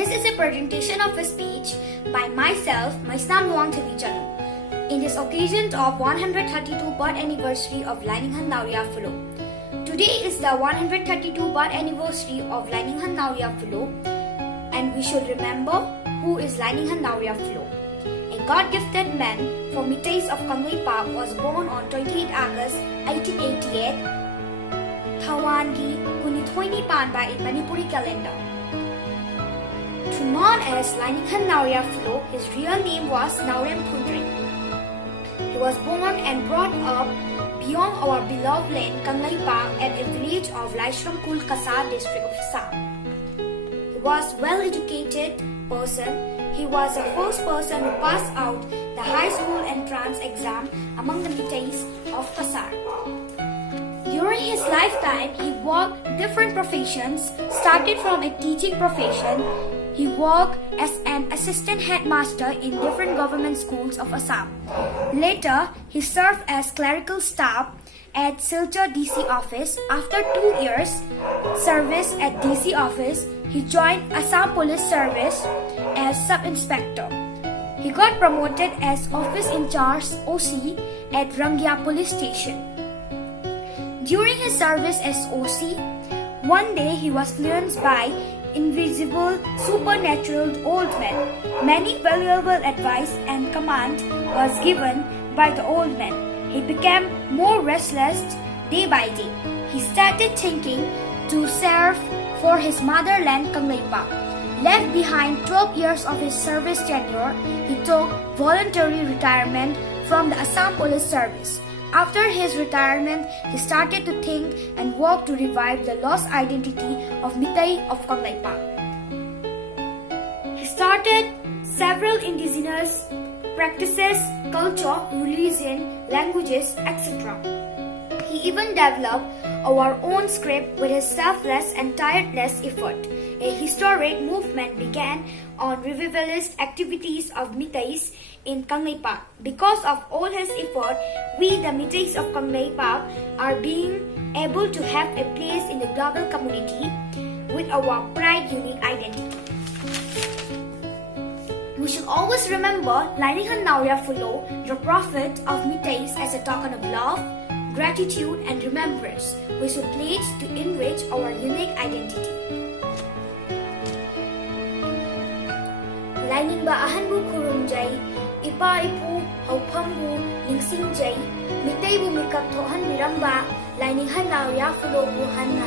This is a presentation of a speech by myself, Standard LUWANGTHOIBI CHANU, in this occasion of 132 birth anniversary of NAORIYA FULLO. Today is the 132 birth anniversary of NAORIYA FULLO, and we should remember who is NAORIYA FULLO. A God-gifted man for Mitays of Park was born on 28 August 1888, Thawangi Kunithoi by in Manipuri calendar. To known as NAORIYA FULLO, his real name was Naorem Phunri. He was born and brought up beyond our beloved land Park at a village of Laishramkul Kasar district of Assam. He was well-educated person. He was the first person to pass out the high school entrance exam among the Mitays of Kasar. During his lifetime, he worked different professions, started from a teaching profession. He worked as an assistant headmaster in different government schools of Assam. Later, he served as clerical staff at Silchar DC office. After 2 years service at DC office, he joined Assam Police Service as sub-inspector. He got promoted as office in charge OC at Rangia Police Station. During his service as OC, one day he was influenced by invisible, supernatural old man. Many valuable advice and command was given by the old man. He became more restless day by day. He started thinking to serve for his motherland Park. Left behind 12 years of his service tenure, he took voluntary retirement from the Assam Police Service. After his retirement, he started to think and work to revive the lost identity of Mitai of Park. He started several indigenous practices, culture, religion, languages, etc. He even developed our own script with his selfless and tireless effort. A historic movement began on revivalist activities of Mitays in Park. Because of all his effort, we the Mitays of Park are being able to have a place in the global community with our pride unique identity. We should always remember NAORIYA FULLO, the prophet of Mitays, as a token of love, gratitude and remembrance we should pledge to enrich our unique identity. Lainingba ahanbu khurumjai, ipa ipu hauphambu ningsingjai, Mitaybu mikap thohan miramba, NAORIYA FULLO bu hanna